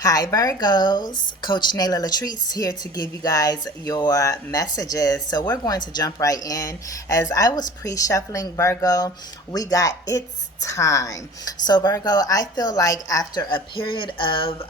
Hi Virgos, Coach Nayla LATRICE here to give you guys your messages. So we're going to jump right in. As I was pre-shuffling Virgo, we got it's time. So Virgo, I feel like after a period of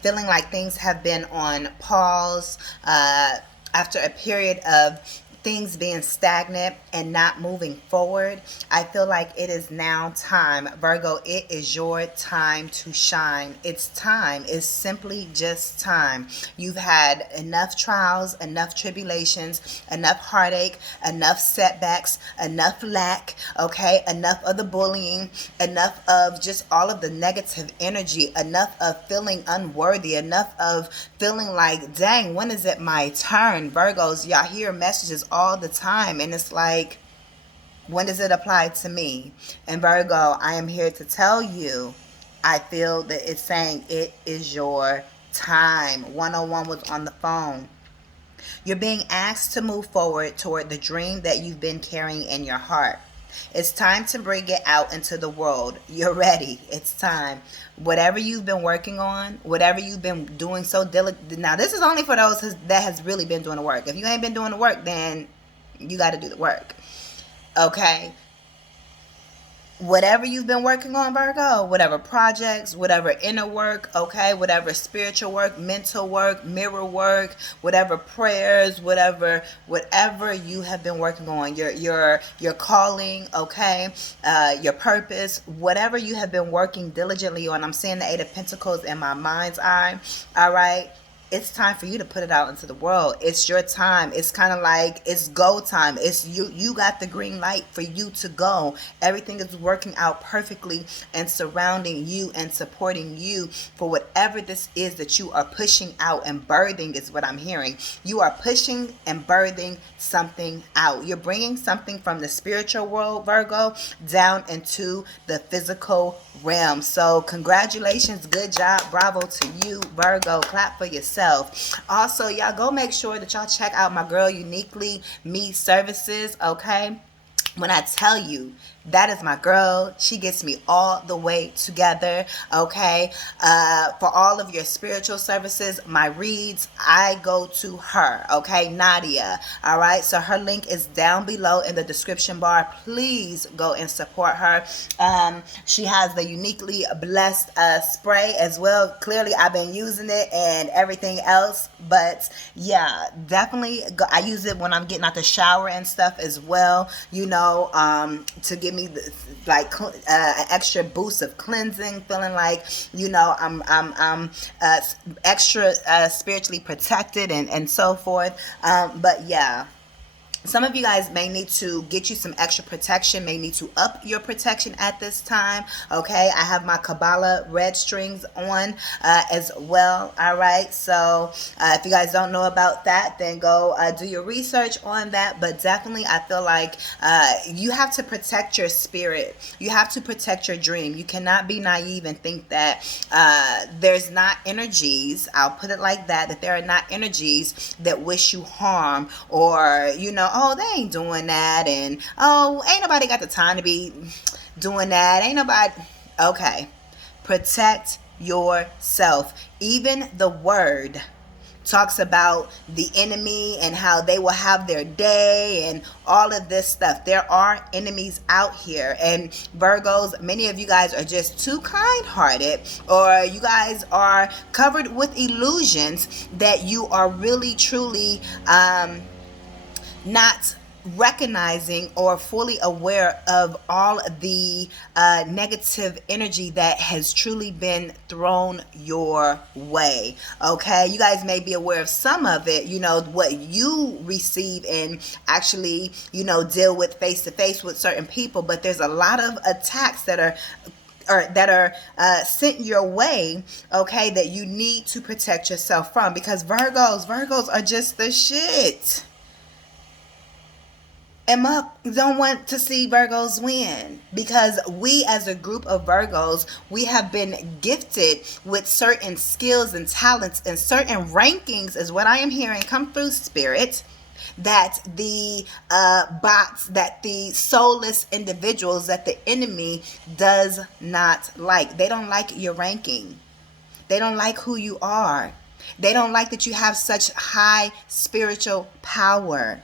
feeling like things have been on pause, after a period of things being stagnant and not moving forward, I feel like it is now time. Virgo, it is your time to shine. It's time. It's simply just time. You've had enough trials, enough tribulations, enough heartache, enough setbacks, enough lack, okay? Enough of the bullying, enough of just all of the negative energy, enough of feeling unworthy, enough of feeling like, dang, when is it my turn? Virgos, y'all hear messages all the time, and it's like, when does it apply to me? And Virgo, I am here to tell you, I feel that it's saying it is your time. 101 was on the phone. You're being asked to move forward toward the dream that you've been carrying in your heart. It's time to bring it out into the world. You're ready. It's time. Whatever you've been working on, whatever you've been doing so diligent. Now, this is only for those that has really been doing the work. If you ain't been doing the work, then you got to do the work. Okay? Whatever you've been working on, Virgo, whatever projects, whatever inner work, okay, whatever spiritual work, mental work, mirror work, whatever prayers, whatever you have been working on, your calling, okay, your purpose, whatever you have been working diligently on. I'm seeing the Eight of Pentacles in my mind's eye. All right, it's time for you to put it out into the world. It's your time. It's kind of like it's go time. It's you got the green light for you to go. Everything is working out perfectly and surrounding you and supporting you for whatever this is that you are pushing out and birthing is what I'm hearing. You are pushing and birthing something out. You're bringing something from the spiritual world, Virgo, down into the physical realm. So congratulations, good job, bravo to you, Virgo. Clap for yourself. Also, y'all go make sure that y'all check out my girl Uniquely Me services, okay? When I tell you that is my girl, she gets me all the way together, okay? For all of your spiritual services, my reads, I go to her, okay? Nadia, all right? So her link is down below in the description bar. Please go and support her. She has the Uniquely Blessed spray as well. Clearly, I've been using it and everything else, but yeah, definitely I use it when I'm getting out the shower and stuff as well, you know, to give me like an extra boost of cleansing, feeling like, you know, I'm extra spiritually protected and so forth. But yeah, some of you guys may need to get you some extra protection, may need to up your protection at this time. Okay, I have my Kabbalah red strings on as well. All right, so if you guys don't know about that, then go do your research on that. But definitely, I feel like you have to protect your spirit. You have to protect your dream. You cannot be naive and think that there's not energies, I'll put it like that, that there are not energies that wish you harm, or, you know, oh, they ain't doing that, and oh, ain't nobody got the time to be doing that, ain't nobody. Okay, protect yourself. Even the word talks about the enemy and how they will have their day and all of this stuff. There are enemies out here, and Virgos, many of you guys are just too kind-hearted, or you guys are covered with illusions that you are really truly not recognizing or fully aware of all the negative energy that has truly been thrown your way. Okay, you guys may be aware of some of it, you know, what you receive and actually, you know, deal with face to face with certain people, but there's a lot of attacks that are sent your way, okay, that you need to protect yourself from, because Virgos are just the shit. And Muck don't want to see Virgos win, because we as a group of Virgos, we have been gifted with certain skills and talents and certain rankings, is what I am hearing come through spirit, that the bots, that the soulless individuals, that the enemy does not like. They don't like your ranking. They don't like who you are. They don't like that you have such high spiritual power.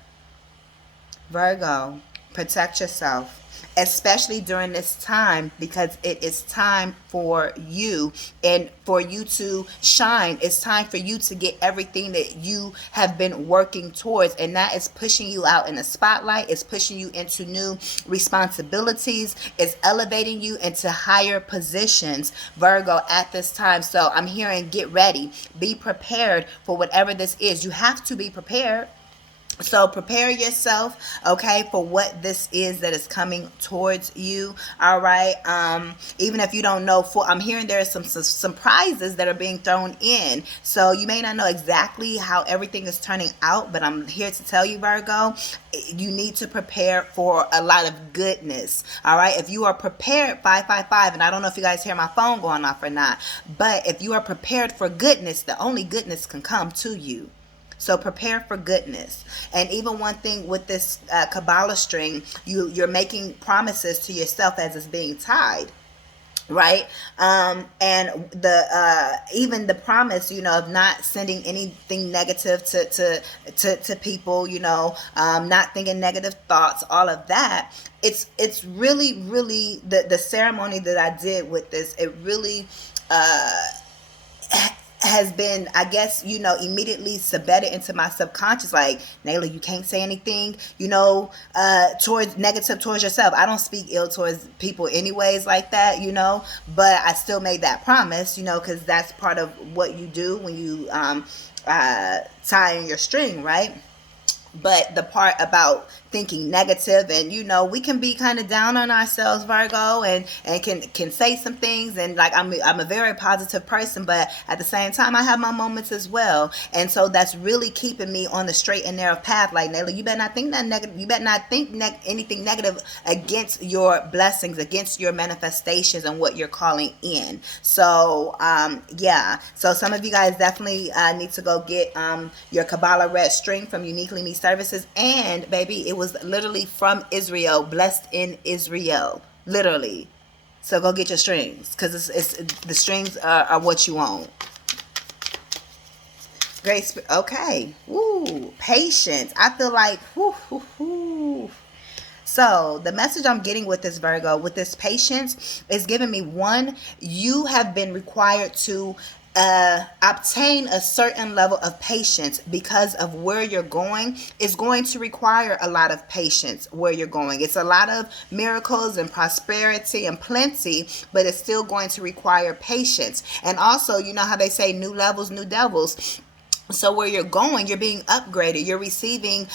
Virgo, protect yourself, especially during this time, because it is time for you and for you to shine. It's time for you to get everything that you have been working towards, and that is pushing you out in the spotlight. It's pushing you into new responsibilities. It's elevating you into higher positions, Virgo, at this time. So I'm hearing, get ready, be prepared for whatever this is. You have to be prepared. So prepare yourself, okay, for what this is that is coming towards you. All right. Even if you don't know, I'm hearing there are some prizes that are being thrown in. So you may not know exactly how everything is turning out, but I'm here to tell you, Virgo, you need to prepare for a lot of goodness. All right. If you are prepared, 555, and I don't know if you guys hear my phone going off or not, but if you are prepared for goodness, the only goodness can come to you. So prepare for goodness. And even one thing with this Kabbalah string, you're making promises to yourself as it's being tied. Right. And the even the promise, of not sending anything negative to people, not thinking negative thoughts, all of that. It's really the ceremony that I did with this. It really has been, I guess, immediately cemented into my subconscious. Like, Nayla, you can't say anything, towards negative towards yourself. I don't speak ill towards people anyways like that, but I still made that promise, because that's part of what you do when you tie in your string, right? But the part about thinking negative, and we can be kind of down on ourselves, Virgo, and can say some things, and like I'm a very positive person, but at the same time I have my moments as well. And so that's really keeping me on the straight and narrow path. Like, Nayla, you better not think that negative, you better not think anything negative against your blessings, against your manifestations and what you're calling in. So yeah, so some of you guys definitely need to go get your Kabbalah red string from Uniquely Me Services. And baby, it was literally from Israel, blessed in Israel, literally. So go get your strings, because it's the strings are what you want. Great. Okay. Woo. Patience. I feel like whoo. So the message I'm getting with this, Virgo, with this patience, is giving me, one, you have been required to obtain a certain level of patience, because of where you're going is going to require a lot of patience. Where you're going, it's a lot of miracles and prosperity and plenty, but it's still going to require patience. And also, you know how they say new levels, new devils. So where you're going, you're being upgraded. You're receiving,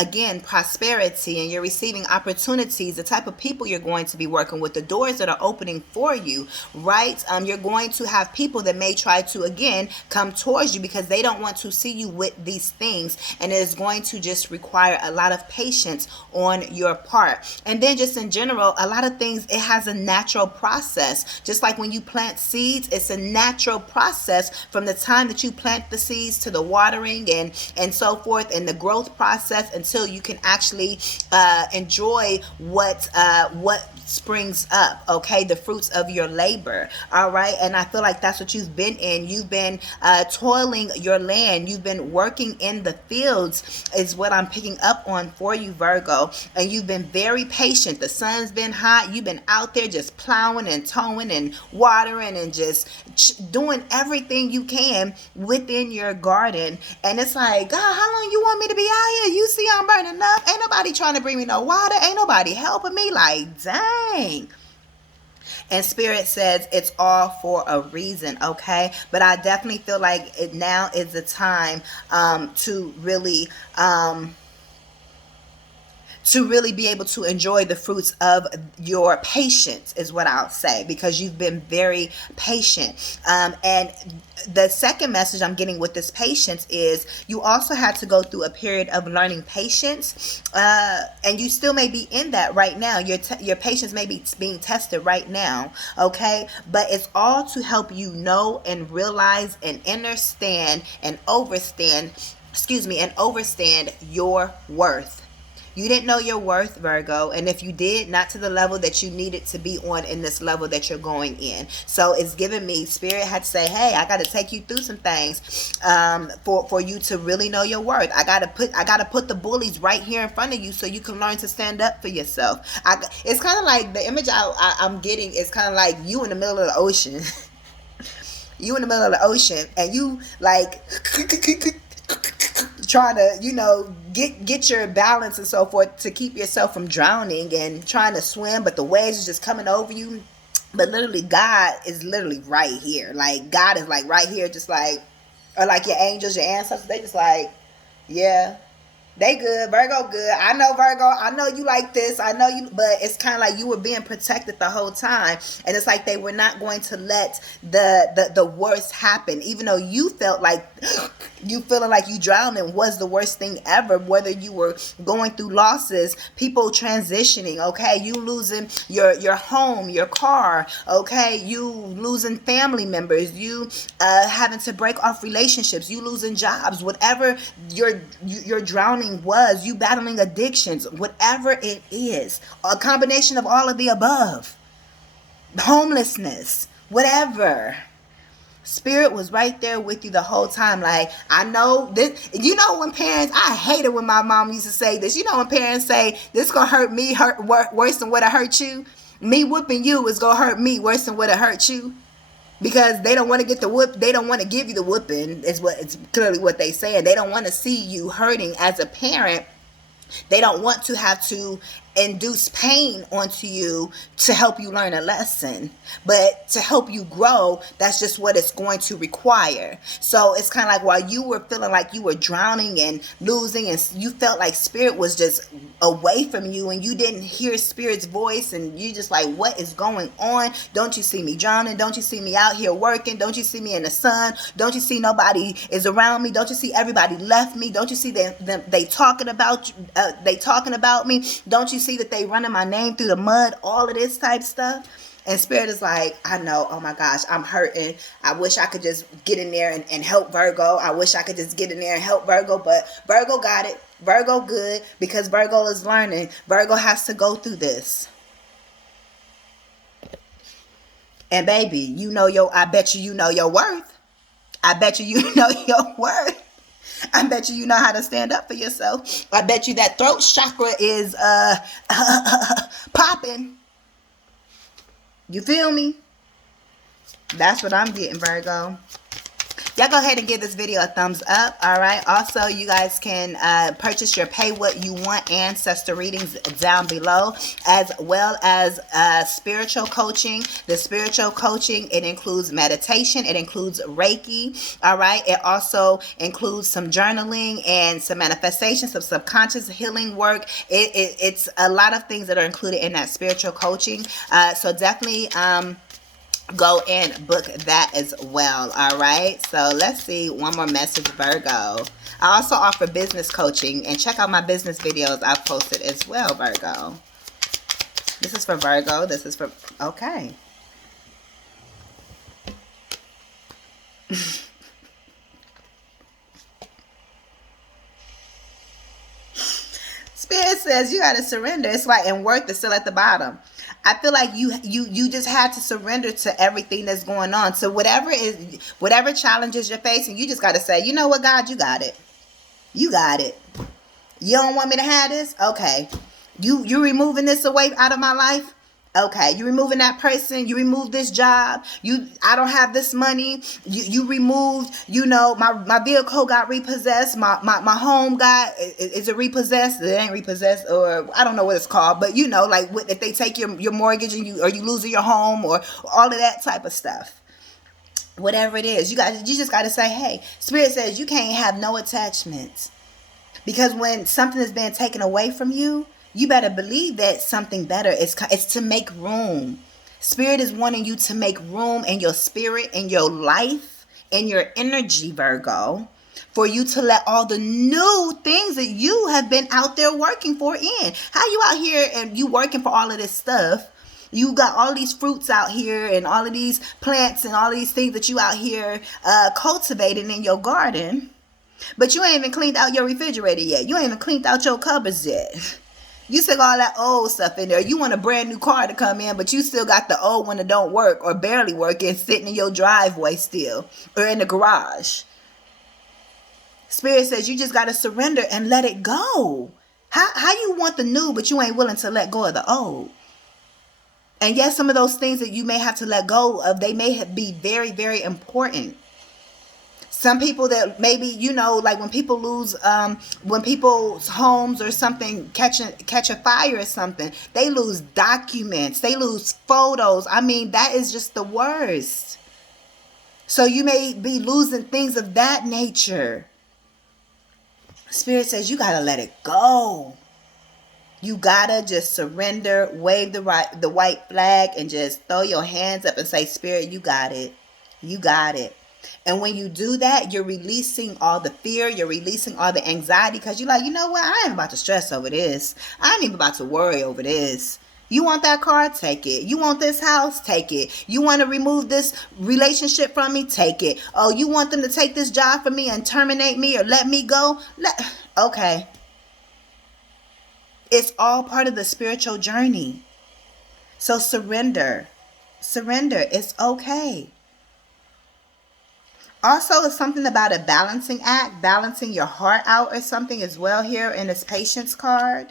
again, prosperity, and you're receiving opportunities, the type of people you're going to be working with, the doors that are opening for you, right? You're going to have people that may try to, again, come towards you because they don't want to see you with these things. And it is going to just require a lot of patience on your part. And then just in general, a lot of things, it has a natural process. Just like when you plant seeds, it's a natural process from the time that you plant the seeds to the watering and so forth, and the growth process, until you can actually enjoy what springs up, okay, the fruits of your labor. All right. And I feel like that's what you've been in. You've been toiling your land. You've been working in the fields, is what I'm picking up on for you, Virgo. And you've been very patient. The sun's been hot. You've been out there just plowing and towing and watering and just doing everything you can within your garden. And it's like, God, how long you want me to be out here? You see I'm burning up. Ain't nobody trying to bring me no water. Ain't nobody helping me. Like, dang. And Spirit says it's all for a reason, okay? But I definitely feel like it now is the time to really be able to enjoy the fruits of your patience, is what I'll say, because you've been very patient. And the second message I'm getting with this patience is you also had to go through a period of learning patience, and you still may be in that right now. Your patience may be being tested right now, okay? But it's all to help you know and realize and understand and overstand your worth. You didn't know your worth, Virgo. And if you did, not to the level that you needed to be on in this level that you're going in. So it's giving me, Spirit had to say, hey, I got to take you through some things for you to really know your worth. I got to put the bullies right here in front of you so you can learn to stand up for yourself. It's kind of like the image I'm getting is kind of like you in the middle of the ocean. You in the middle of the ocean and you like trying to, get your balance and so forth to keep yourself from drowning and trying to swim, but the waves is just coming over you. But literally, God is literally right here. Like, God is like right here, just like, or like your angels, your ancestors, they just like, yeah, they good. Virgo good. I know, Virgo. I know you like this. I know you. But it's kind of like you were being protected the whole time. And it's like they were not going to let the worst happen. Even though you felt like you feeling like you drowning was the worst thing ever. Whether you were going through losses, people transitioning, okay? You losing your home, your car, okay? You losing family members. You having to break off relationships. You losing jobs. Whatever you're drowning was, you battling addictions, whatever it is, a combination of all of the above, homelessness, whatever. Spirit was right there with you the whole time. Like, I know this, when parents, I hate it when my mom used to say this, when parents say, this gonna hurt me worse than what it hurt you. Me whooping you is gonna hurt me worse than what it hurt you. Because they don't want to get the whoop, they don't want to give you the whooping, is what it's clearly what they say. And they don't want to see you hurting as a parent. They don't want to have to induce pain onto you to help you learn a lesson. But to help you grow, that's just what it's going to require. So it's kind of like while you were feeling like you were drowning and losing and you felt like Spirit was just away from you and you didn't hear Spirit's voice and you just like, what is going on? Don't you see me drowning? Don't you see me out here working? Don't you see me in the sun? Don't you see nobody is around me? Don't you see everybody left me? Don't you see they talking about you? They talking about me? Don't you see that they running my name through the mud? All of this type stuff. And Spirit is like, I know, oh my gosh, I'm hurting. I wish I could just get in there and help Virgo. I wish I could just get in there and help Virgo. But Virgo got it. Virgo good, because Virgo is learning. Virgo has to go through this. And baby, I bet you know your worth. I bet you know your worth. I bet you know how to stand up for yourself. I bet you that throat chakra is popping. You feel me? That's what I'm getting, Virgo. Y'all go ahead and give this video a thumbs up. All right. Also, you guys can purchase your Pay What You Want Ancestor readings down below, as well as spiritual coaching. The spiritual coaching, it includes meditation. It includes Reiki. All right. It also includes some journaling and some manifestation, some subconscious healing work. It's a lot of things that are included in that spiritual coaching. So definitely go and book that as well. All right, so let's see one more message, Virgo. I also offer business coaching, and check out my business videos I've posted as well, Virgo. This is for Virgo. This is for, okay. Spirit says you got to surrender. It's like, and worth is still at the bottom. I feel like you just had to surrender to everything that's going on. So whatever challenges you're facing, you just got to say, you know what, God, you got it. You got it. You don't want me to have this? Okay. You removing this away out of my life? Okay, you removing that person, you removed this job, I don't have this money, you removed, my vehicle got repossessed, my home is it repossessed? It ain't repossessed, or I don't know what it's called, but like if they take your mortgage and you losing your home, or all of that type of stuff. Whatever it is, you just got to say, hey, Spirit says you can't have no attachments. Because when something is being taken away from you, you better believe that something better is to make room. Spirit is wanting you to make room in your spirit, in your life, in your energy, Virgo, for you to let all the new things that you have been out there working for in. How you out here and you working for all of this stuff? You got all these fruits out here and all of these plants and all of these things that you out here cultivating in your garden. But you ain't even cleaned out your refrigerator yet. You ain't even cleaned out your cupboards yet. You still got all that old stuff in there. You want a brand new car to come in, but you still got the old one that don't work or barely work and sitting in your driveway still or in the garage. Spirit says you just got to surrender and let it go. How you want the new, but you ain't willing to let go of the old? And yes, some of those things that you may have to let go of, they may be very, very important. Some people that maybe, you know, like when people lose, when people's homes or something catch a fire or something, they lose documents, they lose photos. I mean, that is just the worst. So you may be losing things of that nature. Spirit says you got to let it go. You gotta just surrender, wave the white flag, and just throw your hands up and say, Spirit, you got it. You got it. And when you do that, you're releasing all the fear. You're releasing all the anxiety because you're like, you know what? I ain't about to stress over this. I ain't even about to worry over this. You want that car? Take it. You want this house? Take it. You want to remove this relationship from me? Take it. Oh, you want them to take this job from me and terminate me or let me go? Okay. It's all part of the spiritual journey. So surrender. Surrender. It's okay. Also, it's something about a balancing act, balancing your heart out or something as well here in this patience card.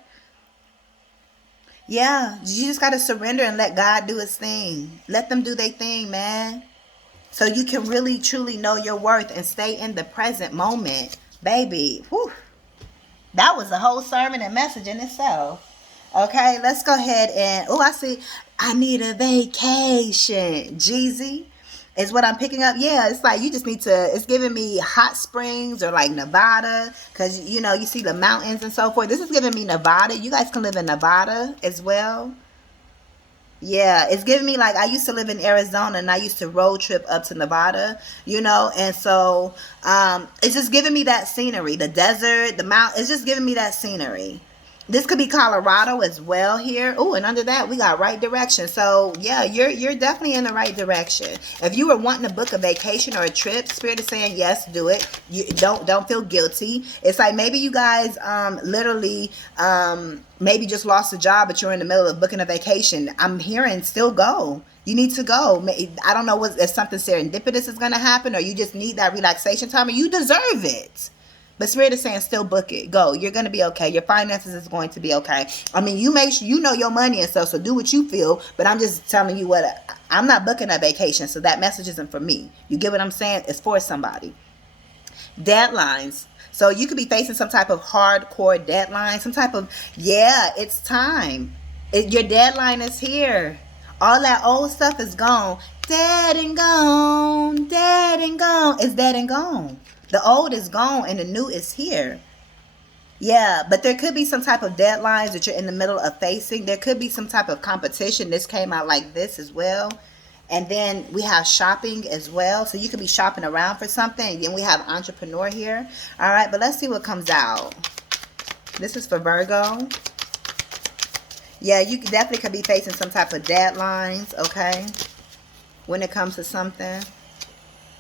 Yeah, you just got to surrender and let God do his thing. Let them do their thing, man. So you can really, truly know your worth and stay in the present moment. Baby, whew. That was a whole sermon and message in itself. Okay, let's go ahead and... Oh, I see. I need a vacation. Jeezy is what I'm picking up. Yeah, it's like you just need to... It's giving me hot springs or like Nevada. Because, you know, you see the mountains and so forth. This is giving me Nevada. You guys can live in Nevada as well. Yeah, it's giving me like I used to live in Arizona and I used to road trip up to Nevada, you know, and so it's just giving me that scenery, the desert, the mountain. It's just giving me that scenery. This could be Colorado as well here. Oh, and under that we got right direction. So yeah, you're definitely in the right direction. If you were wanting to book a vacation or a trip, Spirit is saying yes, do it. You don't feel guilty. It's like maybe you guys literally maybe just lost a job, but you're in the middle of booking a vacation. I'm hearing still go. You need to go. I don't know if something serendipitous is going to happen or you just need that relaxation time or you deserve it. But Spirit is saying still book it. Go. You're going to be okay. Your finances is going to be okay. I mean, you make sure you know your money and stuff, so do what you feel. But I'm just telling you what, I'm not booking a vacation, so that message isn't for me. You get what I'm saying? It's for somebody. Deadlines. So you could be facing some type of hardcore deadline, some type of, yeah, it's time. Your deadline is here. All that old stuff is gone. Dead and gone. Dead and gone. It's dead and gone. The old is gone and the new is here. Yeah, but there could be some type of deadlines that you're in the middle of facing. There could be some type of competition. This came out like this as well. And then we have shopping as well. So you could be shopping around for something. And we have entrepreneur here. All right, but let's see what comes out. This is for Virgo. Yeah, you definitely could be facing some type of deadlines, okay, when it comes to something.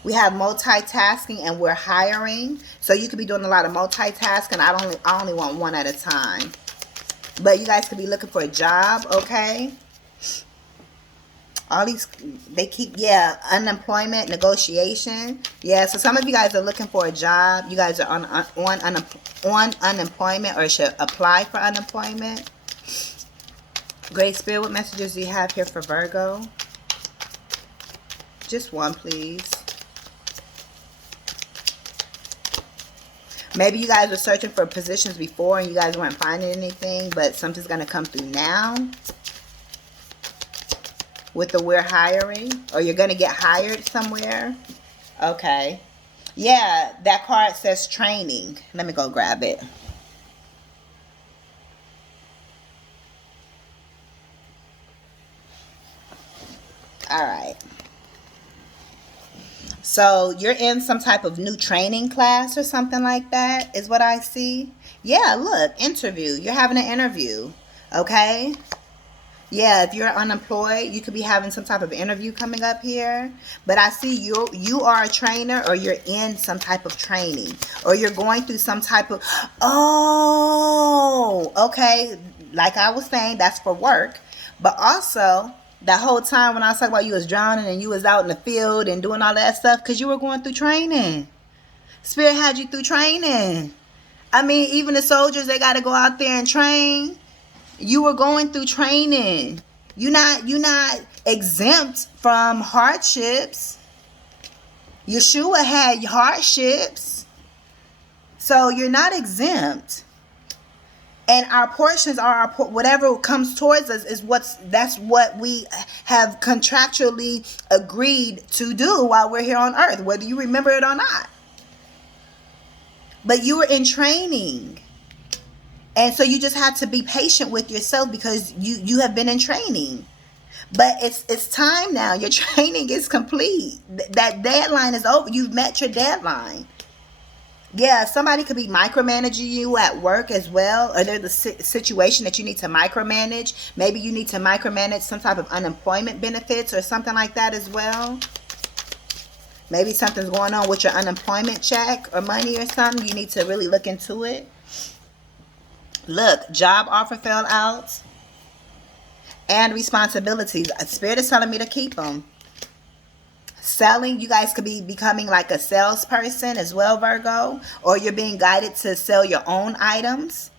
We have multitasking and we're hiring. So you could be doing a lot of multitasking. I only want one at a time. But you guys could be looking for a job, okay? All these, they keep, yeah, unemployment, negotiation. Yeah, so some of you guys are looking for a job. You guys are on unemployment or should apply for unemployment. Great Spirit, what messages do you have here for Virgo? Just one, please. Maybe you guys were searching for positions before and you guys weren't finding anything, but something's going to come through now with the we're hiring, or you're going to get hired somewhere. Okay. Yeah, that card says training. Let me go grab it. All right. So you're in some type of new training class or something like that is what I see. Yeah, look, interview. You're having an interview. Okay. Yeah, if you're unemployed, you could be having some type of interview coming up here. But I see you are a trainer, or you're in some type of training, or you're going through some type of, oh, okay. like I was saying, that's for work. But also, the whole time when I was talking about you was drowning and you was out in the field and doing all that stuff, because you were going through training. Spirit had you through training. I mean, even the soldiers, they got to go out there and train. You were going through training. You're not exempt from hardships. Yeshua had hardships. So you're not exempt. And our portions are our whatever comes towards us is that's what we have contractually agreed to do while we're here on earth, whether you remember it or not. But you were in training. And so you just have to be patient with yourself because you have been in training. But it's time now. Your training is complete. That deadline is over. You've met your deadline. Yeah, somebody could be micromanaging you at work as well. Or there's a situation that you need to micromanage. Maybe you need to micromanage some type of unemployment benefits or something like that as well. Maybe something's going on with your unemployment check or money or something. You need to really look into it. Look, job offer fell out. And responsibilities. Spirit is telling me to keep them. Selling, you guys could be becoming like a salesperson as well, Virgo. Or you're being guided to sell your own items.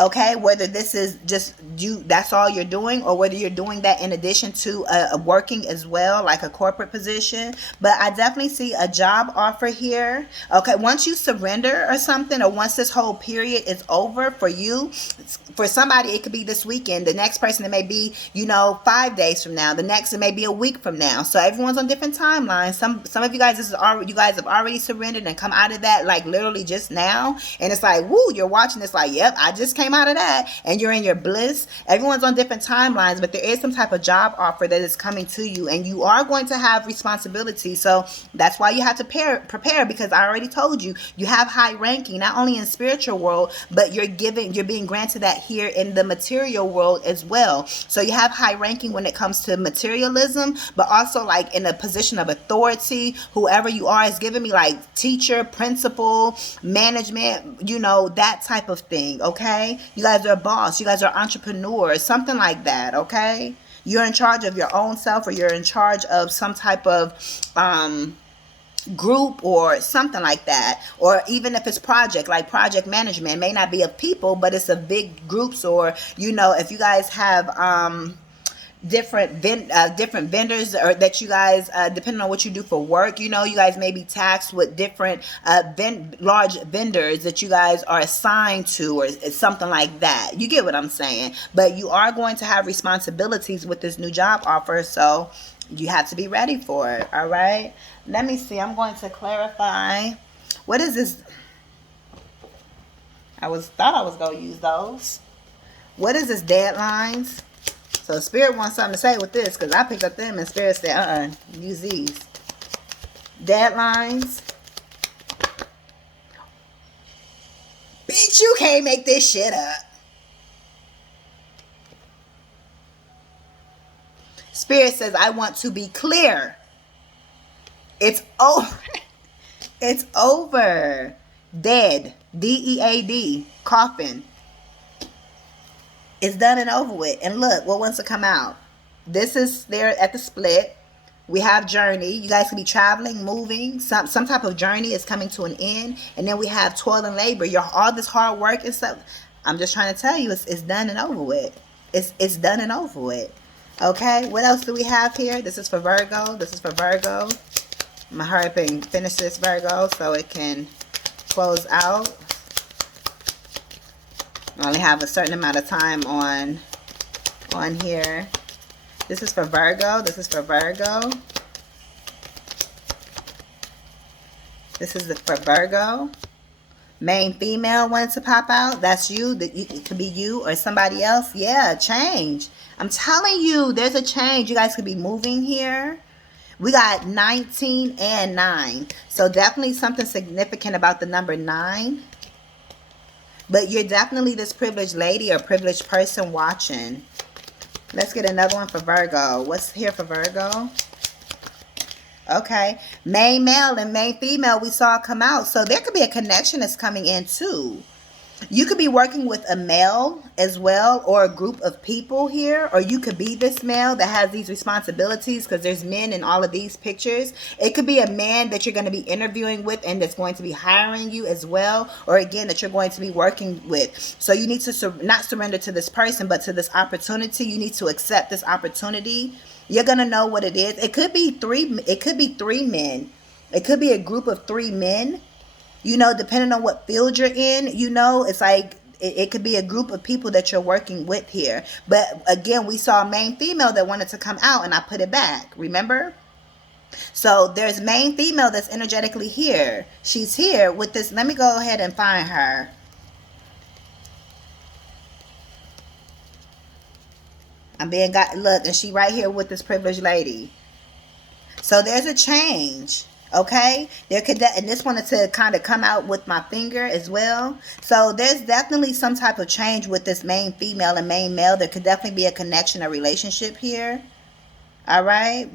Okay, whether this is just you, that's all you're doing, or whether you're doing that in addition to working as well, like a corporate position. But I definitely see a job offer here. Okay, once you surrender or something, or once this whole period is over for you, for somebody it could be this weekend. The next person it may be 5 days from now. The next it may be a week from now. So everyone's on different timelines. Some of you guys you guys have already surrendered and come out of that like literally just now, and it's like woo, you're watching this like yep, I just came out of that, and you're in your bliss. Everyone's on different timelines, but there is some type of job offer that is coming to you, and you are going to have responsibility. So that's why you have to prepare, because I already told you have high ranking, not only in spiritual world, but you're being granted that here in the material world as well. So you have high ranking when it comes to materialism, but also like in a position of authority. Whoever you are is giving me like teacher, principal, management, that type of thing. Okay, you guys are a boss, you guys are entrepreneurs, something like that. Okay, you're in charge of your own self, or you're in charge of some type of group or something like that. Or even if it's project management, it may not be of people, but it's of big groups. Or if you guys have different vendors, or that you guys depending on what you do for work, you guys may be taxed with different large vendors that you guys are assigned to, or something like that. You get what I'm saying? But you are going to have responsibilities with this new job offer, so you have to be ready for it. All right, let me see. I'm going to clarify. What is this? Thought I was going to use those. What is this? Deadlines. So Spirit wants something to say with this, because I picked up them and Spirit said, use these. Deadlines. Bitch, you can't make this shit up. Spirit says, I want to be clear. It's over. It's over. Dead. D-E-A-D. Coffin. It's done and over with. And look, what wants to come out? This is there at the split. We have journey. You guys can be traveling, moving. Some type of journey is coming to an end. And then we have toil and labor. All this hard work and stuff. I'm just trying to tell you, it's done and over with. It's done and over with. Okay, what else do we have here? This is for Virgo. This is for Virgo. I'm going to hurry up and finish this, Virgo, so it can close out. I only have a certain amount of time on here. This is for Virgo. This is for Virgo. This is for Virgo. Main female wanted to pop out. That's you. It could be you or somebody else. Yeah, change. I'm telling you, there's a change. You guys could be moving here. We got 19 and 9. So definitely something significant about the number 9. But you're definitely this privileged lady or privileged person watching. Let's get another one for Virgo. What's here for Virgo? Okay. Main male and main female we saw come out. So there could be a connection that's coming in too. You could be working with a male as well, or a group of people here, or you could be this male that has these responsibilities, because there's men in all of these pictures. It could be a man that you're going to be interviewing with and that's going to be hiring you as well, or again that you're going to be working with. So you need to not surrender to this person, but to this opportunity. You need to accept this opportunity. You're going to know what it is. It could be three men. It could be a group of 3 men. Depending on what field you're in, it's like it could be a group of people that you're working with here. But again, we saw a main female that wanted to come out, and I put it back. Remember? So there's main female that's energetically here. She's here with this. Let me go ahead and find her. Look, and she right here with this privileged lady. So there's a change. Okay, and this wanted to kind of come out with my finger as well. So there's definitely some type of change with this main female and main male. There could definitely be a connection, a relationship here. All right.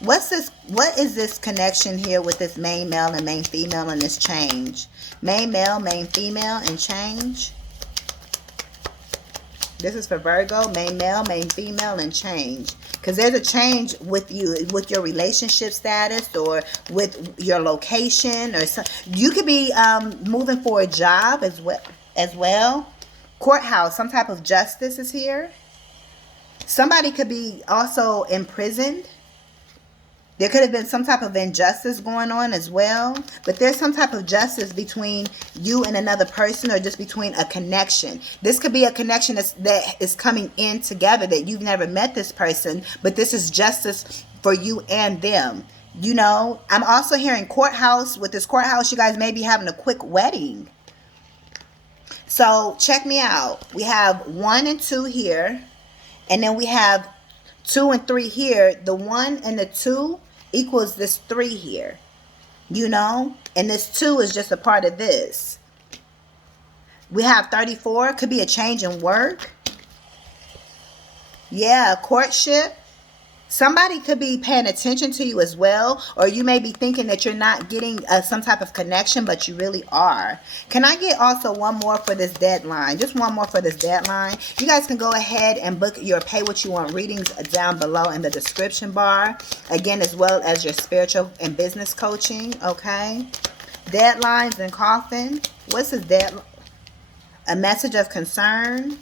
What is this connection here with this main male and main female and this change? Main male, main female, and change. This is for Virgo, main male, main female, and change. Because there's a change with you, with your relationship status, or with your location, or you could be moving for a job as well. Courthouse, some type of justice is here. Somebody could be also imprisoned. There could have been some type of injustice going on as well. But there's some type of justice between you and another person, or just between a connection. This could be a connection that is coming in together, that you've never met this person, but this is justice for you and them. I'm also hearing courthouse. With this courthouse, you guys may be having a quick wedding. So check me out. We have 1 and 2 here. And then we have 2 and 3 here. The 1 and the 2 equals this 3 here, and this 2 is just a part of this. We have 34, could be a change in work. Yeah, courtship. Somebody could be paying attention to you as well, or you may be thinking that you're not getting some type of connection, but you really are. Can I get also one more for this deadline? Just one more for this deadline. You guys can go ahead and book your Pay What You Want readings down below in the description bar. Again, as well as your spiritual and business coaching, okay? Deadlines and coffin. What's this deadline? A message of concern.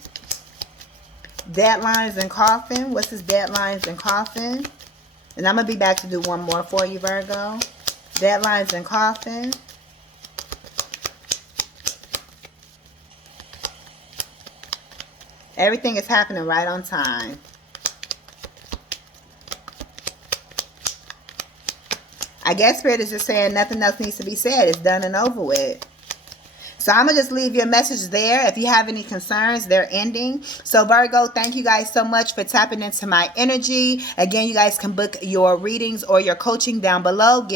Deadlines and coffin. What's this deadlines and coffin? And I'm going to be back to do one more for you, Virgo. Deadlines and coffin. Everything is happening right on time. I guess Spirit is just saying nothing else needs to be said. It's done and over with. So I'm going to just leave your message there. If you have any concerns, they're ending. So Virgo, thank you guys so much for tapping into my energy. Again, you guys can book your readings or your coaching down below.